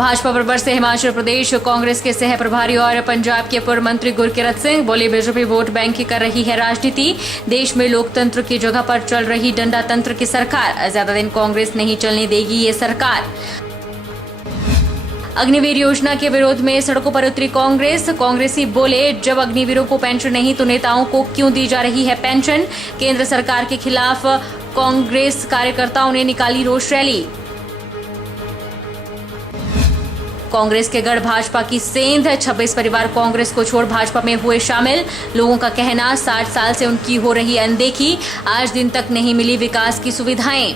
भाजपा पर बरसे हिमाचल प्रदेश कांग्रेस के सह प्रभारी और पंजाब के पूर्व मंत्री गुरकीरत सिंह बोले, बीजेपी वोट बैंक की कर रही है राजनीति। देश में लोकतंत्र की जगह पर चल रही डंडा तंत्र की सरकार, ज्यादा दिन कांग्रेस नहीं चलने देगी ये सरकार। अग्निवीर योजना के विरोध में सड़कों पर उतरी कांग्रेसी बोले, जब अग्निवीरों को पेंशन नहीं तो नेताओं को क्यों दी जा रही है पेंशन। केंद्र सरकार के खिलाफ कांग्रेस कार्यकर्ताओं ने निकाली रोष रैली। कांग्रेस के गढ़ भाजपा की सेंध, 26 परिवार कांग्रेस को छोड़ भाजपा में हुए शामिल। लोगों का कहना, 60 साल से उनकी हो रही अनदेखी, आज दिन तक नहीं मिली विकास की सुविधाएं।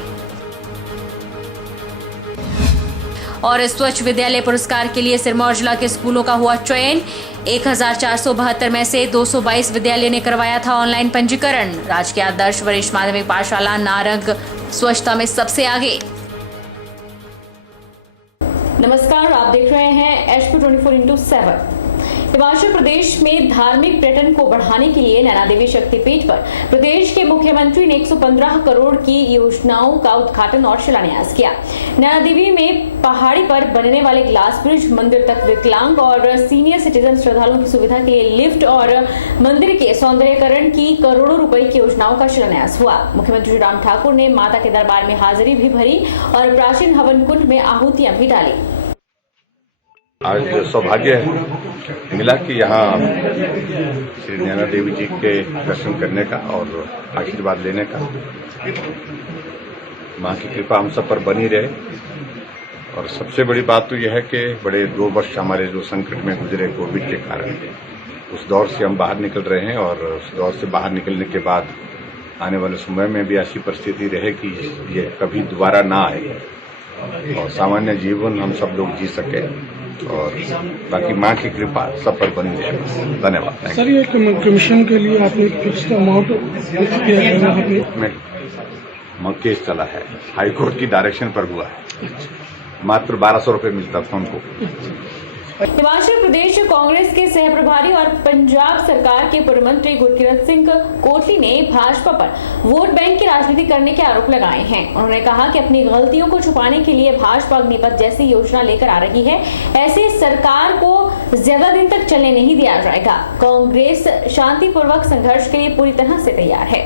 और स्वच्छ विद्यालय पुरस्कार के लिए सिरमौर जिला के स्कूलों का हुआ चयन। 1472 में से 222 विद्यालय ने करवाया था ऑनलाइन पंजीकरण। राजकीय आदर्श वरिष्ठ माध्यमिक पाठशाला नारंग स्वच्छता में सबसे आगे। नमस्कार, आप देख रहे हैं HP 24x7। हिमाचल प्रदेश में धार्मिक पर्यटन को बढ़ाने के लिए नैना देवी शक्तिपीठ पर प्रदेश के मुख्यमंत्री ने 115 करोड़ की योजनाओं का उद्घाटन और शिलान्यास किया। नैना देवी में पहाड़ी पर बनने वाले ग्लास ब्रिज, मंदिर तक विकलांग और सीनियर सिटीजन श्रद्धालुओं की सुविधा के लिए लिफ्ट और मंदिर के सौंदर्यीकरण की करोड़ों रुपए की योजनाओं का शिलान्यास हुआ। मुख्यमंत्री राम ठाकुर ने माता के दरबार में हाजिरी भी भरी और प्राचीन हवन कुंड में आहुतियां भी डाली। आज सौभाग्य मिला कि यहाँ श्री नैना देवी जी के दर्शन करने का और आशीर्वाद लेने का। माँ की कृपा हम सब पर बनी रहे। और सबसे बड़ी बात तो यह है कि बड़े 2 वर्ष हमारे जो संकट में गुजरे कोविड के कारण, उस दौर से हम बाहर निकल रहे हैं। और उस दौर से बाहर निकलने के बाद आने वाले समय में भी ऐसी परिस्थिति रहे कि ये कभी दोबारा ना आए और सामान्य जीवन हम सब लोग जी सके। और बाकी माँ की कृपा सब पर बनी रहे। धन्यवाद। सर, ये कमीशन के लिए आपने फिक्स अमाउंट फिक्स किया है? केस चला है, हाई कोर्ट की डायरेक्शन पर हुआ है। मात्र 1200 रुपये मिलता था उनको। हिमाचल प्रदेश कांग्रेस के सह प्रभारी और पंजाब सरकार के पूर्व मंत्री गुरकीरत सिंह कोटली ने भाजपा पर वोट बैंक की राजनीति करने के आरोप लगाए हैं। उन्होंने कहा कि अपनी गलतियों को छुपाने के लिए भाजपा अग्निपथ जैसी योजना लेकर आ रही है। ऐसे सरकार को ज्यादा दिन तक चलने नहीं दिया जाएगा। कांग्रेस शांतिपूर्वक संघर्ष के लिए पूरी तरह से तैयार है।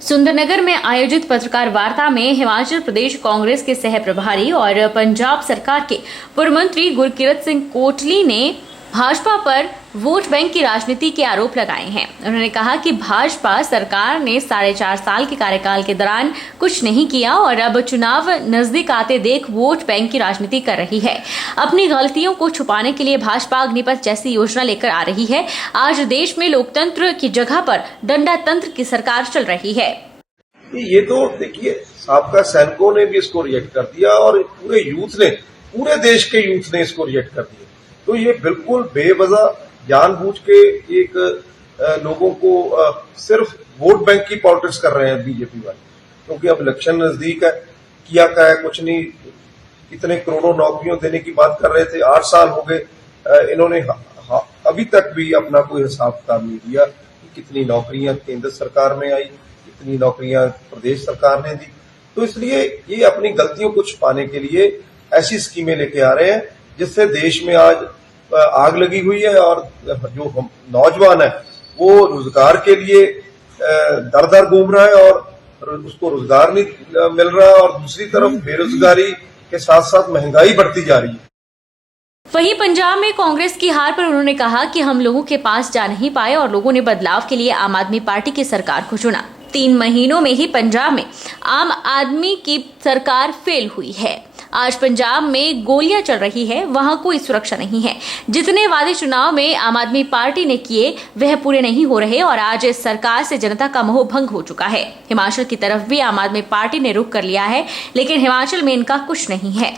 सुंदरनगर में आयोजित पत्रकार वार्ता में हिमाचल प्रदेश कांग्रेस के सह प्रभारी और पंजाब सरकार के पूर्व मंत्री गुरकीरत सिंह कोटली ने भाजपा पर वोट बैंक की राजनीति के आरोप लगाए हैं। उन्होंने कहा कि भाजपा सरकार ने 4.5 साल के कार्यकाल के दौरान कुछ नहीं किया और अब चुनाव नजदीक आते देख वोट बैंक की राजनीति कर रही है। अपनी गलतियों को छुपाने के लिए भाजपा अग्निपथ जैसी योजना लेकर आ रही है। आज देश में लोकतंत्र की जगह पर डंडा तंत्र की सरकार चल रही है। ये तो देखिए, साबका सैनिकों ने भी इसको रिजेक्ट कर दिया और पूरे यूथ ने, पूरे देश के यूथ ने इसको रिजेक्ट कर दिया। तो ये बिल्कुल बेवजह जानबूझ के एक लोगों को सिर्फ वोट बैंक की पॉलिटिक्स कर रहे हैं बीजेपी वाले। क्योंकि अब इलेक्शन नजदीक है, किया क्या है कुछ नहीं। इतने करोड़ों नौकरियों देने की बात कर रहे थे, 8 साल हो गए। इन्होंने अभी तक भी अपना कोई हिसाब किताब नहीं दिया कि कितनी नौकरियां केंद्र सरकार में आई, कितनी नौकरियां प्रदेश सरकार ने दी। तो इसलिए ये अपनी गलतियों को छुपाने के लिए ऐसी स्कीमें लेके आ रहे हैं जिससे देश में आज आग लगी हुई है। और जो हम नौजवान है वो रोजगार के लिए दर दर घूम रहा है और उसको रोजगार नहीं मिल रहा, और दूसरी तरफ बेरोजगारी के साथ साथ महंगाई बढ़ती जा रही है। वहीं पंजाब में कांग्रेस की हार पर उन्होंने कहा कि हम लोगों के पास जा नहीं पाए और लोगों ने बदलाव के लिए आम आदमी पार्टी की सरकार को चुना। 3 महीनों में ही पंजाब में आम आदमी की सरकार फेल हुई है। आज पंजाब में गोलियां चल रही है, वहां कोई सुरक्षा नहीं है। जितने वादे चुनाव में आम आदमी पार्टी ने किए वह पूरे नहीं हो रहे और आज इस सरकार से जनता का मोह भंग हो चुका है। हिमाचल की तरफ भी आम आदमी पार्टी ने रुख कर लिया है, लेकिन हिमाचल में इनका कुछ नहीं है।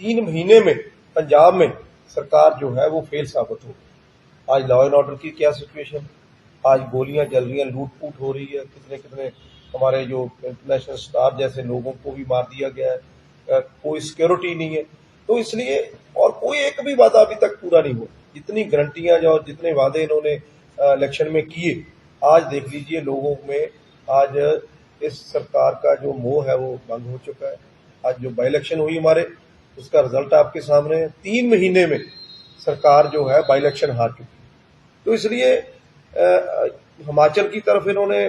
3 महीने में पंजाब में सरकार जो है वो फेल साबित हो। आज लॉ एंड ऑर्डर की क्या सिचुएशन, आज गोलियां चल रही हैं, लूट फूट हो रही है। कितने हमारे जो इंटरनेशनल स्टार जैसे लोगों को भी मार दिया गया है। कोई सिक्योरिटी नहीं है। तो इसलिए, और कोई एक भी वादा अभी तक पूरा नहीं हुआ। जितनी गारंटियां और जितने वादे इन्होंने इलेक्शन में किए, आज देख लीजिए लोगों में आज इस सरकार का जो मोह है वो भंग हो चुका है। आज जो बाई इलेक्शन हुई हमारे, उसका रिजल्ट आपके सामने है। 3 महीने में सरकार जो है बाई इलेक्शन हार चुकी। तो इसलिए हिमाचल की तरफ इन्होंने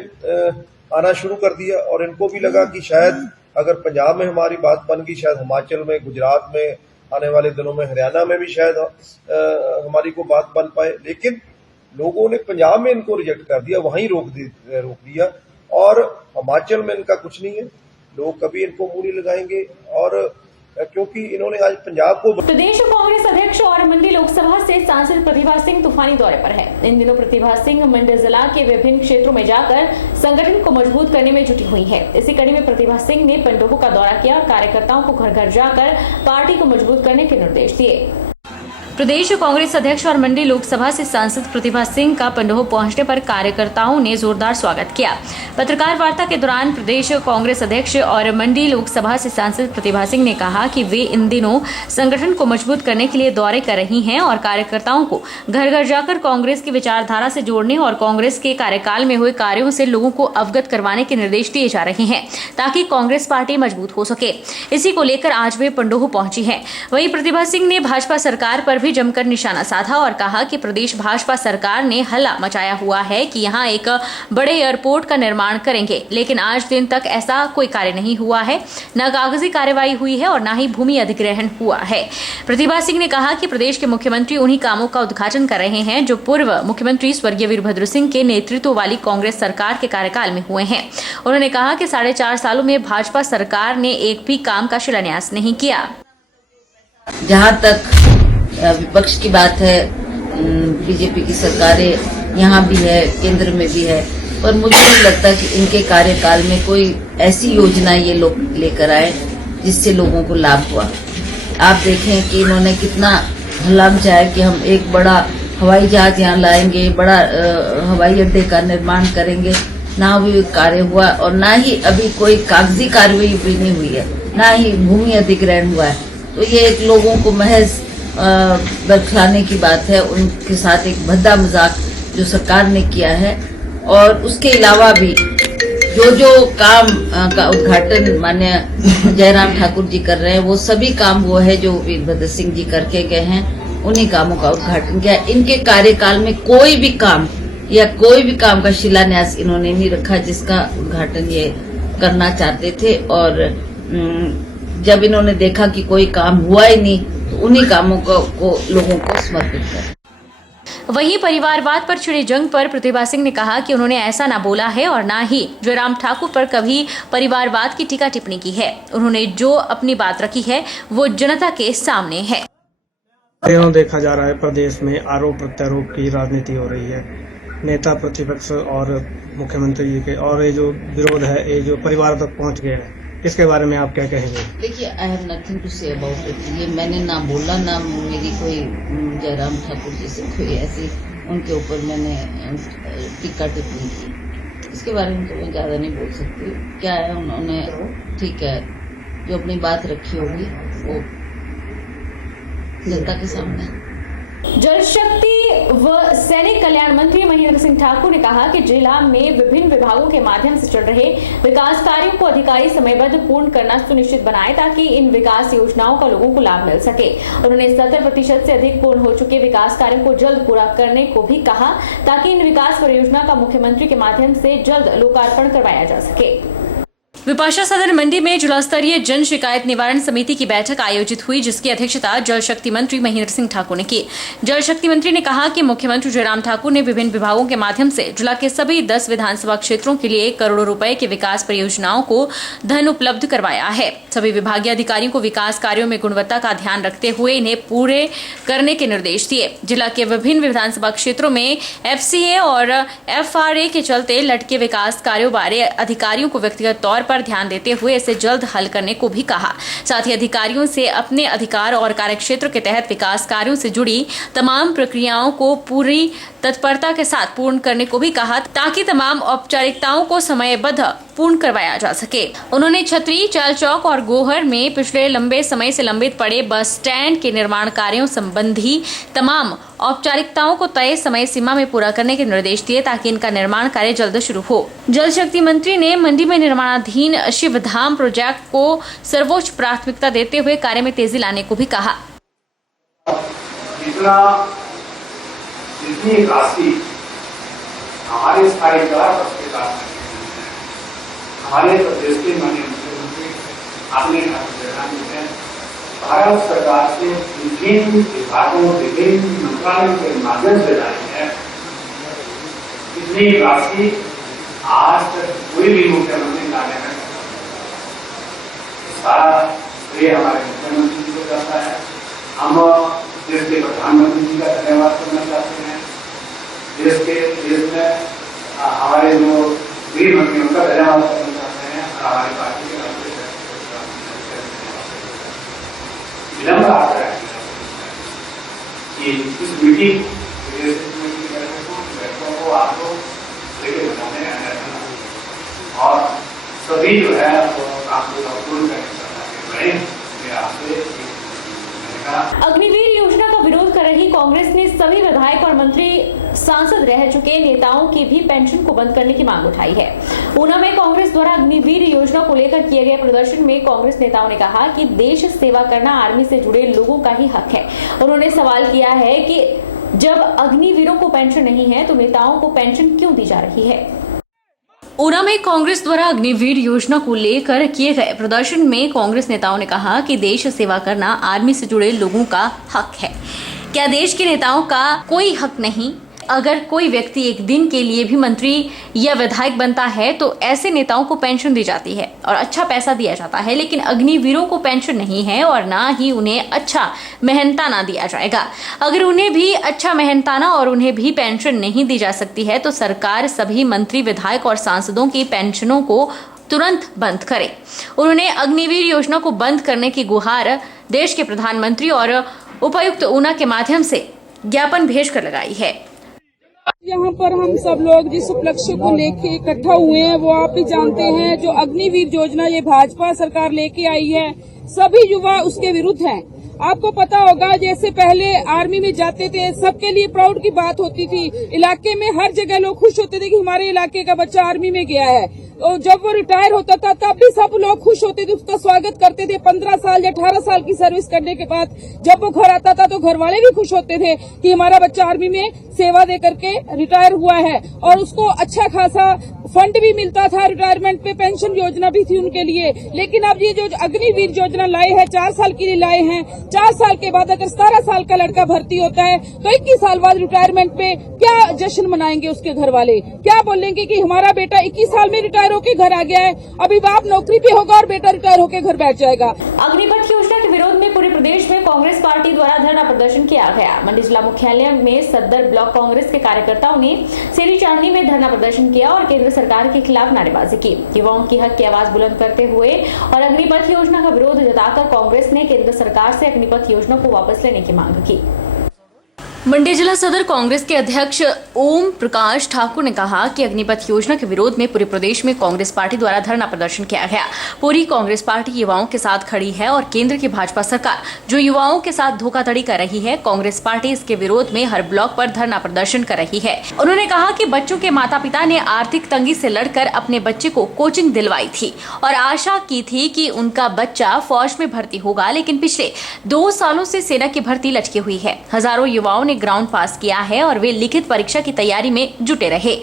आना शुरू कर दिया और इनको भी लगा कि शायद अगर पंजाब में हमारी बात बन गई, शायद हिमाचल में, गुजरात में, आने वाले दिनों में हरियाणा में भी शायद हमारी को बात बन पाए। लेकिन लोगों ने पंजाब में इनको रिजेक्ट कर दिया, वहीं रोक दिया और हिमाचल में इनका कुछ नहीं है। लोग कभी इनको मुंह नहीं लगाएंगे और क्योंकि इन्होंने आज पंजाब को। प्रदेश कांग्रेस अध्यक्ष और मंडी लोकसभा से सांसद प्रतिभा सिंह तूफानी दौरे पर है। इन दिनों प्रतिभा सिंह मंडी जिला के विभिन्न क्षेत्रों में जाकर संगठन को मजबूत करने में जुटी हुई है। इसी कड़ी में प्रतिभा सिंह ने पंडोह का दौरा किया और कार्यकर्ताओं को घर घर जाकर पार्टी को मजबूत करने के निर्देश दिए। प्रदेश कांग्रेस अध्यक्ष और मंडी लोकसभा से सांसद प्रतिभा सिंह का पंडोह पहुंचने पर कार्यकर्ताओं ने जोरदार स्वागत किया। पत्रकार वार्ता के दौरान प्रदेश कांग्रेस अध्यक्ष और मंडी लोकसभा से सांसद प्रतिभा सिंह ने कहा कि वे इन दिनों संगठन को मजबूत करने के लिए दौरे कर रही हैं और कार्यकर्ताओं को घर घर जाकर कांग्रेस की विचारधारा से जोड़ने और कांग्रेस के कार्यकाल में हुए कार्यों से लोगों को अवगत करवाने के निर्देश दिए जा रहे हैं ताकि कांग्रेस पार्टी मजबूत हो सके। इसी को लेकर आज वे पंडोह पहुंची है। वहीं प्रतिभा सिंह ने भाजपा सरकार पर जमकर निशाना साधा और कहा कि प्रदेश भाजपा सरकार ने हल्ला मचाया हुआ है कि यहां एक बड़े एयरपोर्ट का निर्माण करेंगे, लेकिन आज दिन तक ऐसा कोई कार्य नहीं हुआ है, न कागजी कार्रवाई हुई है और न ही भूमि अधिग्रहण हुआ है। प्रतिभा सिंह ने कहा कि प्रदेश के मुख्यमंत्री उन्हीं कामों का उद्घाटन कर रहे हैं जो पूर्व मुख्यमंत्री स्वर्गीय वीरभद्र सिंह के नेतृत्व वाली कांग्रेस सरकार के कार्यकाल में हुए हैं। उन्होंने कहा कि 4.5 सालों में भाजपा सरकार ने एक भी काम का शिलान्यास नहीं किया। जहाँ तक विपक्ष की बात है, बीजेपी की सरकारें यहाँ भी है, केंद्र में भी है, पर मुझे नहीं लगता कि इनके कार्यकाल में कोई ऐसी योजना ये लोग लेकर आए जिससे लोगों को लाभ हुआ। आप देखें कि इन्होंने कितना हल्ला मचाया कि हम एक बड़ा हवाई जहाज यहाँ लाएंगे, बड़ा हवाई अड्डे का निर्माण करेंगे, ना भी कार्य हुआ और ना ही अभी कोई कागजी कार्रवाई भी नहीं हुई है, ना ही भूमि अधिग्रहण हुआ है। तो ये एक लोगों को महज बरखलाने की बात है, उनके साथ एक भद्दा मजाक जो सरकार ने किया है। और उसके अलावा भी जो काम का उद्घाटन माननीय जयराम ठाकुर जी कर रहे हैं, वो सभी काम वो है जो वीरभद्र सिंह जी करके गए हैं, उन्हीं कामों का उद्घाटन किया। इनके कार्यकाल में कोई भी काम या कोई भी काम का शिलान्यास इन्होंने नहीं रखा जिसका उद्घाटन ये करना चाहते थे। और जब इन्होंने देखा कि कोई काम हुआ ही नहीं तो उन्हीं कामों को लोगों को समर्पित कर। वहीं परिवारवाद पर छिड़ी जंग पर प्रतिभा सिंह ने कहा कि उन्होंने ऐसा ना बोला है और ना ही जयराम ठाकुर पर कभी परिवारवाद की टीका टिप्पणी की है। उन्होंने जो अपनी बात रखी है वो जनता के सामने है। देखा जा रहा है प्रदेश में आरोप प्रत्यारोप की राजनीति हो रही है, नेता प्रतिपक्ष और मुख्यमंत्री जी के, और ये जो विरोध है ये जो परिवार तक पहुंच गया है, इसके बारे में आप क्या कहेंगे? देखिए, I have nothing to say about it. ये मैंने ना बोला, ना मेरी कोई जयराम ठाकुर जी से कोई ऐसी उनके ऊपर मैंने टीका टिप्पणी की। इसके बारे में तो मैं ज्यादा नहीं बोल सकती। क्या है, उन्होंने ठीक है जो अपनी बात रखी होगी वो जनता के सामने। जल शक्ति व सैनिक कल्याण मंत्री महेंद्र सिंह ठाकुर ने कहा कि जिला में विभिन्न विभागों के माध्यम से चल रहे विकास कार्यों को अधिकारी समयबद्ध पूर्ण करना सुनिश्चित बनाए ताकि इन विकास योजनाओं का लोगों को लाभ मिल सके। उन्होंने 70% से अधिक पूर्ण हो चुके विकास कार्यों को जल्द पूरा करने को भी कहा ताकि इन विकास परियोजना का मुख्यमंत्री के माध्यम से जल्द लोकार्पण करवाया जा सके। विपाशा सदन मंडी में जिला स्तरीय जन शिकायत निवारण समिति की बैठक आयोजित हुई जिसकी अध्यक्षता जल शक्ति मंत्री महेंद्र सिंह ठाकुर ने की। जल शक्ति मंत्री ने कहा कि मुख्यमंत्री जयराम ठाकुर ने विभिन्न विभागों के माध्यम से जिला के सभी 10 विधानसभा क्षेत्रों के लिए करोड़ों रुपए के विकास परियोजनाओं को धन उपलब्ध करवाया है। सभी विभागीय अधिकारियों को विकास कार्यों में गुणवत्ता का ध्यान रखते हुए इन्हें पूरे करने के निर्देश दिए। जिला के विभिन्न विधानसभा क्षेत्रों में FCA और FRA के चलते लटके विकास कार्यों बारे अधिकारियों को व्यक्तिगत तौर पर ध्यान देते हुए इसे जल्द हल करने को भी कहा। साथ ही अधिकारियों से अपने अधिकार और कार्यक्षेत्र के तहत विकास कार्यों से जुड़ी तमाम प्रक्रियाओं को पूरी तत्परता के साथ पूर्ण करने को भी कहा ताकि तमाम औपचारिकताओं को समयबद्ध पूर्ण करवाया जा सके। उन्होंने छतरी, चाल चौक और गोहर में पिछले लंबे समय से लंबित पड़े बस स्टैंड के निर्माण कार्यों संबंधी तमाम औपचारिकताओं को तय समय सीमा में पूरा करने के निर्देश दिए ताकि इनका निर्माण कार्य जल्द शुरू हो। जल शक्ति मंत्री ने मंडी में निर्माणाधीन शिवधाम प्रोजेक्ट को सर्वोच्च प्राथमिकता देते हुए कार्य में तेजी लाने को भी कहा। जितनी राशि हमारे स्थायी हमारे प्रदेश के माननीय मुख्यमंत्री अपने भारत सरकार से विभिन्न विभागों, विभिन्न मंत्रालयों के माध्यम से लाई है। इतनी राशि आज तक कोई भी मुख्यमंत्री लाने में सारा श्रेय हमारे मुख्यमंत्री जी को जाता है। हम देश के प्रधानमंत्री जी का धन्यवाद करना चाहते हैं। देश में हमारे जो गृह मंत्री उनका धन्यवाद करना चाहते हैं और हमारी पार्टी के विलंब आता है कि इस मीटिंग को आपको लेके बनाने और सभी जो है वो काम को पूर्ण करने अग्निवीर योजना का विरोध कर रही कांग्रेस ने सभी विधायक और मंत्री सांसद रह चुके नेताओं की भी पेंशन को बंद करने की मांग उठाई है। ऊना में कांग्रेस द्वारा अग्निवीर योजना को लेकर किए गए प्रदर्शन में कांग्रेस नेताओं ने कहा कि देश सेवा करना आर्मी से जुड़े लोगों का ही हक है। उन्होंने सवाल किया है कि जब अग्निवीरों को पेंशन नहीं है तो नेताओं को पेंशन क्यों दी जा रही है। ऊना में कांग्रेस द्वारा अग्निवीर योजना को लेकर किए गए प्रदर्शन में कांग्रेस नेताओं ने कहा कि देश सेवा करना आर्मी से जुड़े लोगों का हक है। क्या देश के नेताओं का कोई हक नहीं? अगर कोई व्यक्ति एक दिन के लिए भी मंत्री या विधायक बनता है तो ऐसे नेताओं को पेंशन दी जाती है और अच्छा पैसा दिया जाता है, लेकिन अग्निवीरों को पेंशन नहीं है और ना ही उन्हें अच्छा मेहनताना दिया जाएगा। अगर उन्हें भी अच्छा मेहनताना और उन्हें भी पेंशन नहीं दी जा सकती है तो सरकार सभी मंत्री, विधायक और सांसदों की पेंशनों को तुरंत बंद करे। उन्होंने अग्निवीर योजना को बंद करने की गुहार देश के प्रधानमंत्री और उपायुक्त ऊना के माध्यम से ज्ञापन भेजकर लगाई है। यहाँ पर हम सब लोग जिस उपलक्ष्य को लेके इकट्ठा हुए हैं वो आप भी जानते हैं। जो अग्निवीर योजना ये भाजपा सरकार लेके आई है, सभी युवा उसके विरुद्ध हैं। आपको पता होगा जैसे पहले आर्मी में जाते थे सबके लिए प्राउड की बात होती थी, इलाके में हर जगह लोग खुश होते थे कि हमारे इलाके का बच्चा आर्मी में गया है। और जब वो रिटायर होता था तब भी सब लोग खुश होते थे, उसका स्वागत करते थे। 15 साल या 18 साल की सर्विस करने के बाद जब वो घर आता था तो घर वाले भी खुश होते थे कि हमारा बच्चा आर्मी में सेवा दे करके रिटायर हुआ है और उसको अच्छा खासा फंड भी मिलता था, रिटायरमेंट पे पेंशन योजना भी थी उनके लिए। लेकिन अब ये जो अग्निवीर योजना लाए हैं 4 साल के लिए लाए हैं। 4 साल के बाद अगर 17 साल का लड़का भर्ती होता है तो 21 साल बाद रिटायरमेंट पे क्या जश्न मनाएंगे उसके घर वाले? क्या बोलेंगे कि हमारा बेटा 21 साल में रिटायर होकर घर आ गया है, अभी बाप नौकरी पे होगा और बेटा रिटायर होकर घर बैठ जाएगा। अग्निपथ योजना के विरोध में पूरे प्रदेश में कांग्रेस पार्टी द्वारा धरना प्रदर्शन किया गया। मंडी जिला मुख्यालय में सदर ब्लॉक कांग्रेस के कार्यकर्ताओं ने सेरी चांदनी में धरना प्रदर्शन किया और केंद्र सरकार के खिलाफ नारेबाजी की। युवाओं की हक की आवाज बुलंद करते हुए और अग्निपथ योजना का विरोध जताकर कांग्रेस ने केंद्र सरकार से अग्निपथ योजना को वापस लेने की मांग की। मंडी जिला सदर कांग्रेस के अध्यक्ष ओम प्रकाश ठाकुर ने कहा कि अग्निपथ योजना के विरोध में पूरे प्रदेश में कांग्रेस पार्टी द्वारा धरना प्रदर्शन किया गया। पूरी कांग्रेस पार्टी युवाओं के साथ खड़ी है और केंद्र की भाजपा सरकार जो युवाओं के साथ धोखाधड़ी कर रही है, कांग्रेस पार्टी इसके विरोध में हर ब्लॉक पर धरना प्रदर्शन कर रही है। उन्होंने कहा कि बच्चों के माता पिता ने आर्थिक तंगी से लड़कर अपने बच्चे को कोचिंग दिलवाई थी और आशा की थी कि उनका बच्चा फौज में भर्ती होगा, लेकिन पिछले 2 सालों से सेना की भर्ती लटकी हुई है। हजारों युवाओं ने ग्राउंड पास किया है और वे लिखित परीक्षा की तैयारी में जुटे रहे,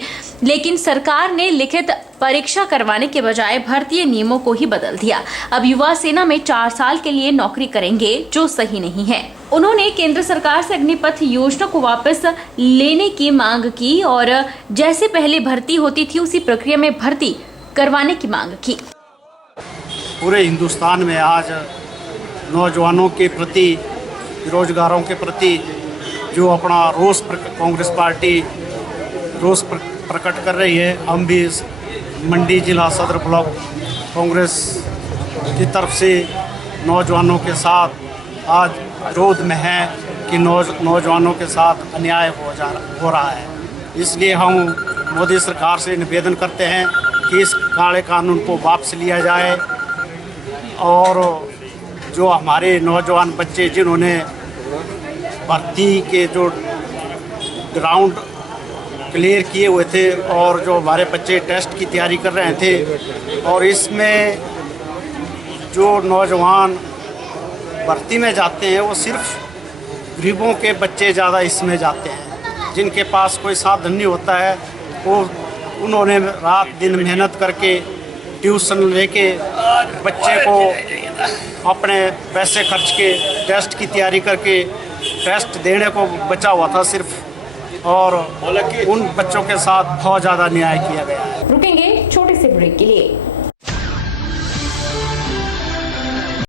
लेकिन सरकार ने लिखित परीक्षा करवाने के बजाय भर्ती नियमों को ही बदल दिया। अब युवा सेना में 4 साल के लिए नौकरी करेंगे, जो सही नहीं है। उन्होंने केंद्र सरकार से अग्निपथ योजना को वापस लेने की मांग की और जैसे पहले भर्ती होती थी उसी प्रक्रिया में भर्ती करवाने की मांग की। पूरे हिंदुस्तान में आज नौजवानों के प्रति, बेरोजगारों के प्रति जो अपना रोष कांग्रेस पार्टी रोष प्रकट कर रही है, हम भी मंडी जिला सदर ब्लॉक कांग्रेस की तरफ से नौजवानों के साथ आज विरोध में है कि नौजवानों के साथ अन्याय हो रहा है। इसलिए हम मोदी सरकार से निवेदन करते हैं कि इस काले कानून को वापस लिया जाए और जो हमारे नौजवान बच्चे जिन्होंने भर्ती के जो ग्राउंड क्लियर किए हुए थे और जो हमारे बच्चे टेस्ट की तैयारी कर रहे थे और इसमें जो नौजवान भर्ती में जाते हैं वो सिर्फ गरीबों के बच्चे ज़्यादा इसमें जाते हैं, जिनके पास कोई साधन नहीं होता है। वो उन्होंने रात दिन मेहनत करके ट्यूशन लेके बच्चे को अपने पैसे खर्च के टेस्ट की तैयारी करके टेस्ट देने को बचा हुआ था सिर्फ, और उन बच्चों के साथ बहुत ज़्यादा अन्याय किया गया है। रुकेंगे छोटे से ब्रेक के लिए।